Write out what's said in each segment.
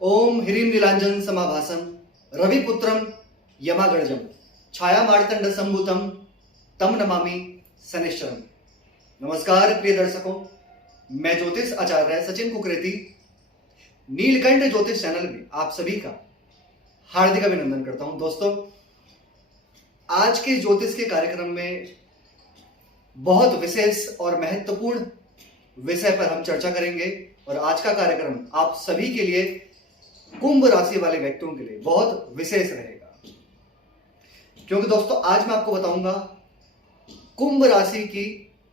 ओम ह्रीं नीलांजन समाभासम रविपुत्रम यमागर्जम छाया मार्तंड संभूतम तम नमामि शनिश्चरम। नमस्कार प्रिय दर्शकों, मैं ज्योतिष आचार्य सचिन कुकरेती नीलकंठ ज्योतिष चैनल में आप सभी का हार्दिक अभिनंदन करता हूं। दोस्तों, आज के ज्योतिष के कार्यक्रम में बहुत विशेष और महत्वपूर्ण विषय पर हम चर्चा करेंगे और आज का कार्यक्रम आप सभी के लिए कुंभ राशि वाले व्यक्तियों के लिए बहुत विशेष रहेगा, क्योंकि दोस्तों आज मैं आपको बताऊंगा कुंभ राशि की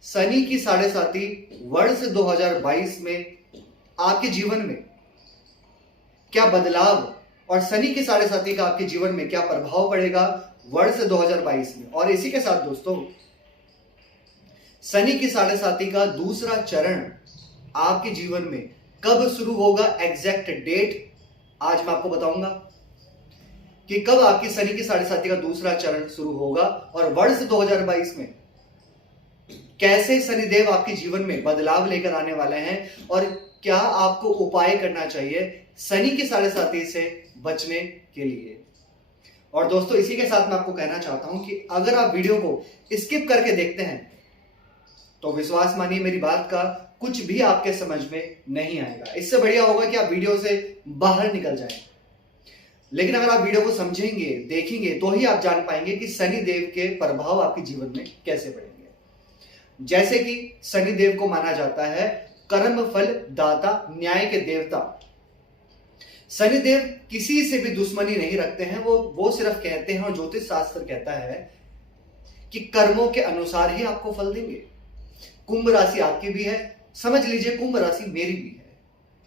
शनि की 7.5 वर्ष 2022 में आपके जीवन में क्या बदलाव और शनि की 7.5 का आपके जीवन में क्या प्रभाव पड़ेगा वर्ष 2022 में। और इसी के साथ दोस्तों, शनि की 7.5 का दूसरा चरण आपके जीवन में कब शुरू होगा, एग्जैक्ट डेट आज मैं आपको बताऊंगा कि कब आपकी शनि की 7.5 का दूसरा चरण शुरू होगा और वर्ष 2022 में कैसे शनिदेव आपके जीवन में बदलाव लेकर आने वाले हैं और क्या आपको उपाय करना चाहिए शनि की 7.5 से बचने के लिए। और दोस्तों, इसी के साथ मैं आपको कहना चाहता हूं कि अगर आप वीडियो को स्किप करके देखते हैं तो विश्वास मानिए मेरी बात का कुछ भी आपके समझ में नहीं आएगा। इससे बढ़िया होगा कि आप वीडियो से बाहर निकल जाएं। लेकिन अगर आप वीडियो को समझेंगे, देखेंगे, तो ही आप जान पाएंगे कि शनिदेव के प्रभाव आपके जीवन में कैसे पड़ेंगे। जैसे कि शनिदेव को माना जाता है कर्म फल दाता, न्याय के देवता। शनिदेव किसी से भी दुश्मनी नहीं रखते हैं। वो सिर्फ कहते हैं और ज्योतिष शास्त्र कहता है कि कर्मों के अनुसार ही आपको फल देंगे। कुंभ राशि आपकी भी है, समझ लीजिए कुंभ राशि मेरी भी है,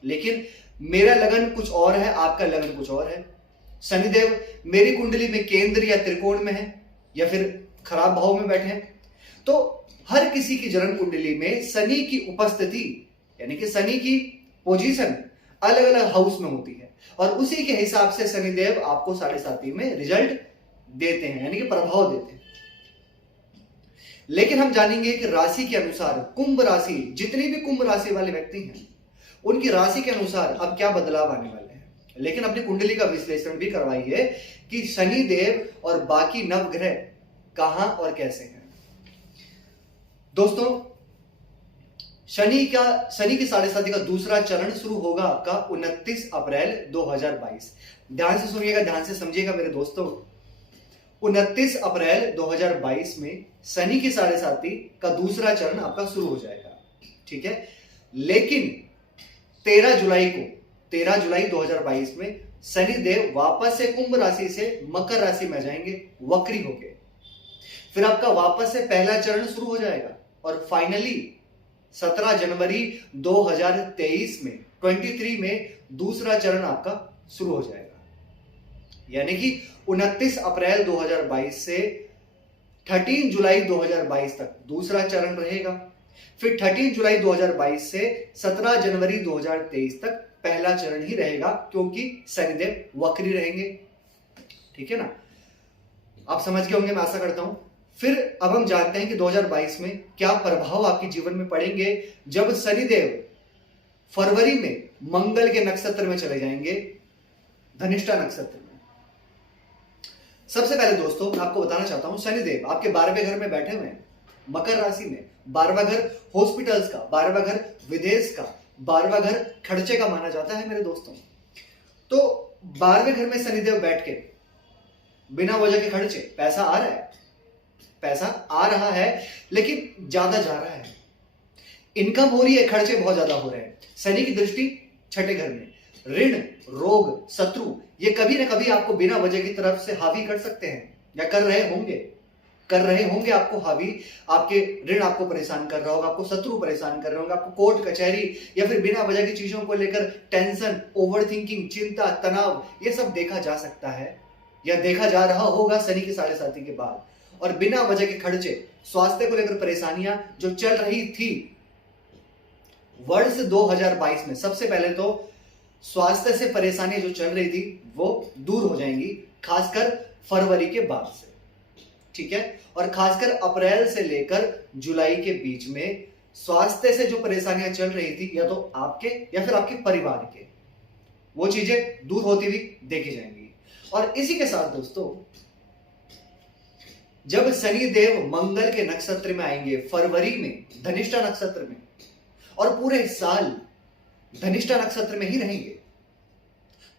लेकिन मेरा लगन कुछ और है, आपका लगन कुछ और है। शनिदेव मेरी कुंडली में केंद्र या त्रिकोण में है या फिर खराब भाव में बैठे हैं। तो हर किसी की जन्म कुंडली में शनि की उपस्थिति यानी कि शनि की पोजीशन अलग अलग हाउस में होती है और उसी के हिसाब से शनिदेव आपको 7.5 में रिजल्ट देते हैं, यानी कि प्रभाव देते हैं। लेकिन हम जानेंगे कि राशि के अनुसार कुंभ राशि, जितनी भी कुंभ राशि वाले व्यक्ति हैं, उनकी राशि के अनुसार अब क्या बदलाव आने वाले हैं। लेकिन अपनी कुंडली का विश्लेषण भी करवाइए कि शनि देव और बाकी नवग्रह कहां और कैसे हैं। दोस्तों, शनि की 7.5 का दूसरा चरण शुरू होगा आपका 29 अप्रैल 2022। ध्यान से सुनिएगा, ध्यान से समझिएगा मेरे दोस्तों। 29 अप्रैल 2022 में शनि की 7.5 का दूसरा चरण आपका शुरू हो जाएगा, ठीक है। लेकिन 13 जुलाई 2022 में शनिदेव वापस से कुंभ राशि से मकर राशि में जाएंगे वक्री होके। फिर आपका वापस से पहला चरण शुरू हो जाएगा और फाइनली 17 जनवरी 2023 में 23 में दूसरा चरण आपका शुरू हो जाएगा। यानी कि 29 अप्रैल 2022 से 13 जुलाई 2022 तक दूसरा चरण रहेगा। फिर 13 जुलाई 2022 से 17 जनवरी 2023 तक पहला चरण ही रहेगा, क्योंकि शनिदेव वक्री रहेंगे, ठीक है ना। आप समझ गए होंगे, मैं आशा करता हूं। फिर अब हम जानते हैं कि 2022 में क्या प्रभाव आपके जीवन में पड़ेंगे जब शनिदेव फरवरी में मंगल के नक्षत्र में चले जाएंगे, धनिष्ठा नक्षत्र में। सबसे पहले दोस्तों मैं आपको बताना चाहता हूं, शनिदेव आपके 12वें घर में बैठे हुए हैं मकर राशि में। 12वां घर हॉस्पिटल्स का, 12वां घर विदेश का, 12वां घर खर्चे का माना जाता है मेरे दोस्तों। तो 12वें घर में शनिदेव बैठ के बिना वजह के खर्चे, पैसा आ रहा है लेकिन ज्यादा जा रहा है, इनकम हो रही है, खर्चे बहुत ज्यादा हो रहे हैं। शनि की दृष्टि छठे घर में, ऋण, रोग, शत्रु, ये कभी ना कभी आपको बिना वजह की तरफ से हावी कर सकते हैं या कर रहे होंगे आपको हावी। आपके ऋण आपको परेशान कर रहा होगा, आपको शत्रु परेशान कर रहे होंगे, आपको कोर्ट कचहरी या फिर बिना वजह की चीजों को लेकर टेंशन, ओवरथिंकिंग, चिंता, तनाव, ये सब देखा जा सकता है या देखा जा रहा होगा शनि की 7.5 के बाद। और बिना वजह के खर्चे, स्वास्थ्य को लेकर परेशानियां जो चल रही थी वर्ष 2022 में, सबसे पहले तो स्वास्थ्य से परेशानी जो चल रही थी वो दूर हो जाएंगी, खासकर फरवरी के बाद से, ठीक है। और खासकर अप्रैल से लेकर जुलाई के बीच में स्वास्थ्य से जो परेशानियां चल रही थी, या तो आपके या फिर आपके परिवार के, वो चीजें दूर होती हुई देखी जाएंगी। और इसी के साथ दोस्तों, जब शनि देव मंगल के नक्षत्र में आएंगे फरवरी में, धनिष्ठा नक्षत्र में, और पूरे साल धनिष्ठा नक्षत्र में ही रहेंगे।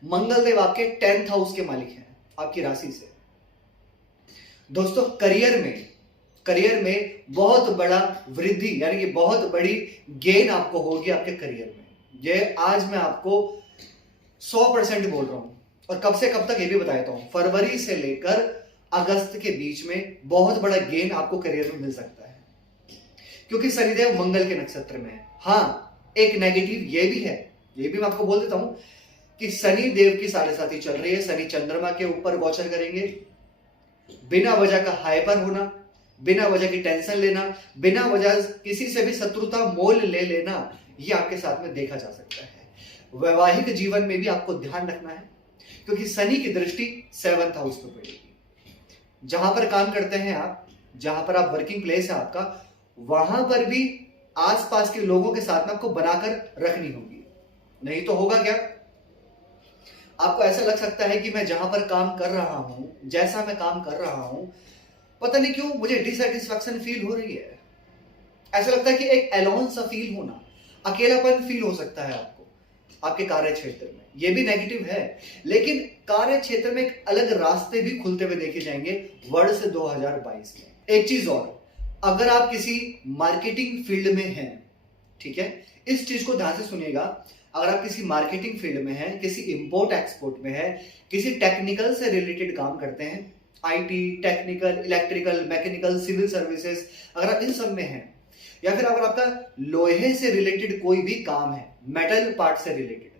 मंगल देव आपके 10th हाउस के मालिक हैं, आपकी राशि से। दोस्तों करियर में बहुत बड़ा वृद्धि, यानी कि बहुत बड़ी गेन आपको होगी आपके करियर में। ये आज मैं आपको 100% बोल रहा हूं, और कब से कब तक ये भी बता देता हूं। फरवरी से लेकर अगस्त के बीच में बहुत बड़ा गेन आपको करियर में मिल सकता है, क्योंकि शनिदेव मंगल के नक्षत्र में है। हाँ, एक नेगेटिव ये भी है, ये भी मैं आपको बोल देता हूं कि शनि देव की साढ़ेसाती चल रही है। शनि चंद्रमा के ऊपर गोचर करेंगे। बिना वजह का हाइपर होना, बिना वजह की टेंशन लेना, बिना वजह किसी से भी शत्रुता मोल ले लेना, ये आपके साथ में देखा जा सकता है। वैवाहिक जीवन में भी आपको ध्यान रखना है, क्योंकि शनि की दृष्टि 7th हाउस पे पड़ेगी। जहां पर काम करते हैं आप, जहां पर आप वर्किंग प्लेस है आपका, वहां पर भी आसपास के लोगों के साथ में आपको बनाकर रखनी होगी। नहीं तो होगा क्या, आपको ऐसा लग सकता है कि मैं जहां पर काम कर रहा हूं, जैसा मैं काम कर रहा हूं, पता नहीं क्यों मुझे डिसैटिस्फैक्शन फील हो रही है। ऐसा लगता है कि एक एलोन सा फील होना, अकेलापन फील हो सकता है आपको आपके कार्य क्षेत्र में। यह भी नेगेटिव है, लेकिन कार्य क्षेत्र में एक अलग रास्ते भी खुलते हुए देखे जाएंगे वर्ष 2022 में। एक चीज और, अगर आप किसी मार्केटिंग फील्ड में हैं, ठीक है, इस चीज को ध्यान से सुनिएगा। अगर आप किसी मार्केटिंग फील्ड में हैं, किसी इंपोर्ट एक्सपोर्ट में है, किसी टेक्निकल से रिलेटेड काम करते हैं, IT, technical, electrical, mechanical, civil services, अगर आप इन सब में हैं, या फिर अगर आपका लोहे से रिलेटेड कोई भी काम है, मेटल पार्ट से रिलेटेड,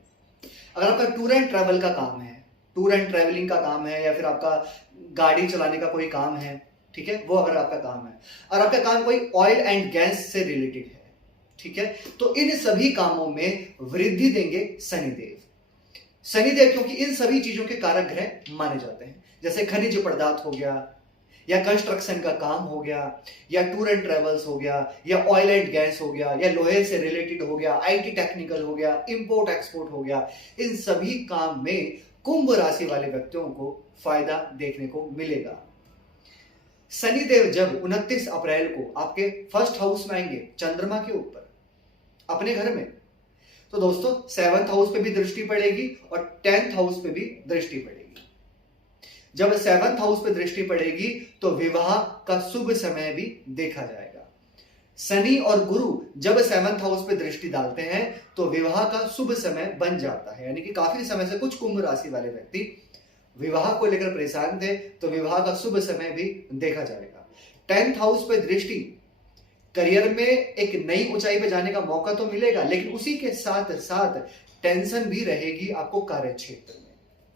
अगर आपका टूर एंड ट्रैवल का काम है, टूर एंड ट्रैवलिंग का काम है, या फिर आपका गाड़ी चलाने का कोई काम है, ठीक है, वो अगर आपका काम है, और आपका काम कोई ऑयल एंड गैस से रिलेटेड है, ठीक है, तो इन सभी कामों में वृद्धि देंगे शनिदेव। शनिदेव क्योंकि इन सभी चीजों के कारक ग्रह माने जाते हैं, जैसे खनिज पदार्थ हो गया, या कंस्ट्रक्शन का काम हो गया, या टूर एंड ट्रेवल्स हो गया, या ऑयल एंड गैस हो गया, या लोहे से रिलेटेड हो गया, आईटी टेक्निकल हो गया, इंपोर्ट एक्सपोर्ट हो गया। इन सभी काम में कुंभ राशि वाले व्यक्तियों को फायदा देखने को मिलेगा। शनिदेव जब 29 अप्रैल को आपके 1st हाउस में आएंगे, चंद्रमा के ऊपर, अपने घर में, तो दोस्तों 7th हाउस पे भी दृष्टि पड़ेगी और 10th हाउस पे भी दृष्टि पड़ेगी। जब 7th हाउस पे दृष्टि पड़ेगी तो विवाह का शुभ समय भी देखा जाएगा। शनि और गुरु जब 7th हाउस पे दृष्टि डालते हैं तो विवाह का शुभ समय बन जाता है, यानी कि काफी समय से कुछ कुंभ राशि वाले व्यक्ति विवाह को लेकर परेशान थे, तो विवाह का शुभ समय भी देखा जाएगा। 10th हाउस पे दृष्टि, करियर में एक नई ऊंचाई पे जाने का मौका तो मिलेगा, लेकिन उसी के साथ साथ टेंशन भी रहेगी आपको कार्य क्षेत्र में।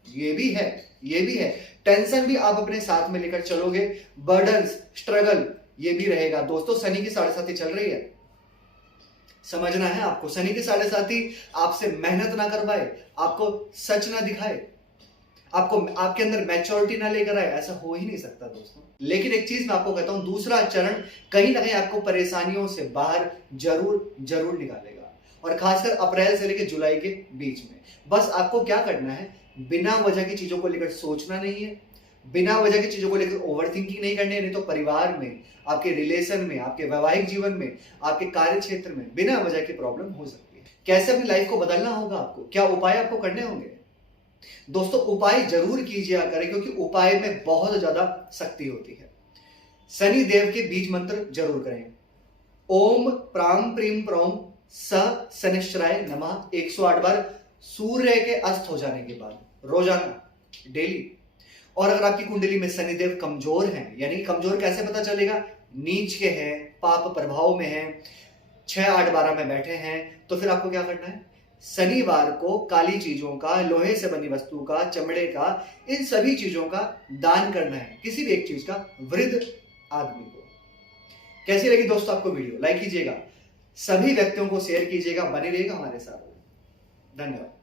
ये भी है, टेंशन भी आप अपने साथ में लेकर चलोगे, बर्डन्स, स्ट्रगल, ये भी रहेगा। दोस्तों शनि की साढ़ेसाती चल रही है, समझना है आपको। शनि की साढ़ेसाती आपसे मेहनत ना करवाए, आपको सच ना दिखाए, आपको आपके अंदर मैच्योरिटी ना लेकर आए, ऐसा हो ही नहीं सकता दोस्तों। लेकिन एक चीज मैं आपको कहता हूं, दूसरा चरण कहीं ना कहीं आपको परेशानियों से बाहर जरूर निकालेगा, और खासकर अप्रैल से लेकर जुलाई के बीच में। बस आपको क्या करना है, बिना वजह की चीजों को लेकर सोचना नहीं है, बिना वजह की चीजों को लेकर ओवर थिंकिंग नहीं करनी है, नहीं तो परिवार में, आपके रिलेशन में, आपके वैवाहिक जीवन में, आपके कार्य क्षेत्र में बिना वजह की प्रॉब्लम हो सकती है। कैसे अपनी लाइफ को बदलना होगा आपको, क्या उपाय आपको करने होंगे? दोस्तों उपाय जरूर कीजिए करें, क्योंकि उपाय में बहुत ज्यादा शक्ति होती है। शनि देव के बीज मंत्र जरूर करें। ओम प्राम प्रीम प्रोम स शनिश्चराय नमः 108 बार सूर्य के अस्त हो जाने के बाद, रोजाना, डेली। और अगर आपकी कुंडली में शनिदेव कमजोर हैं, यानी कमजोर कैसे पता चलेगा, नीच के हैं, पाप प्रभाव में हैं, 6, 8, 12 में बैठे हैं, तो फिर आपको क्या करना है, शनिवार को काली चीजों का, लोहे से बनी वस्तु का, चमड़े का, इन सभी चीजों का दान करना है, किसी भी एक चीज का, वृद्ध आदमी को। कैसी लगी दोस्तों आपको वीडियो? लाइक कीजिएगा, सभी व्यक्तियों को शेयर कीजिएगा, बने रहिएगा हमारे साथ। धन्यवाद।